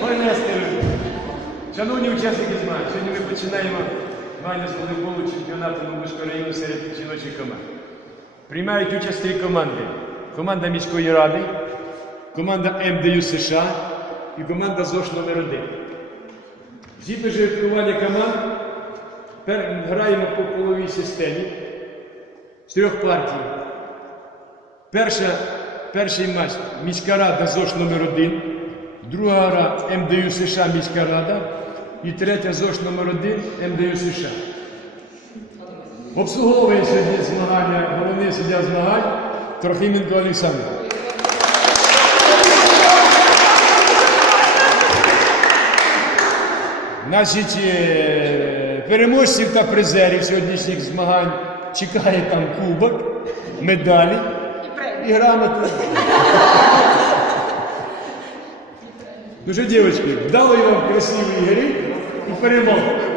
Пане Нестере, шановні учасники змагань, сьогодні ми починаємо змагання з волейболу чемпіонату Новушкого району серед жіночих команд. Приймають участь три команди. Команда міської ради, команда МДЮ США і команда ЗОШ номер 1 Згідно жеребкування команд, граємо по половій системі з трьох партій. Перша, перший матч міська рада ЗОШ номер 1 друга гра МДЮ США міська рада і третя ЗОШ номер 1 МДЮ США. Обслуговує сьогодні змагання головний суддя змагань Трохименко Олександр. Значить, е, переможців та призерів сьогоднішніх змагань чекає там кубок, медалі і грамоти. Ну що, дівчатки, вдалої вам красивої гри і перемоги.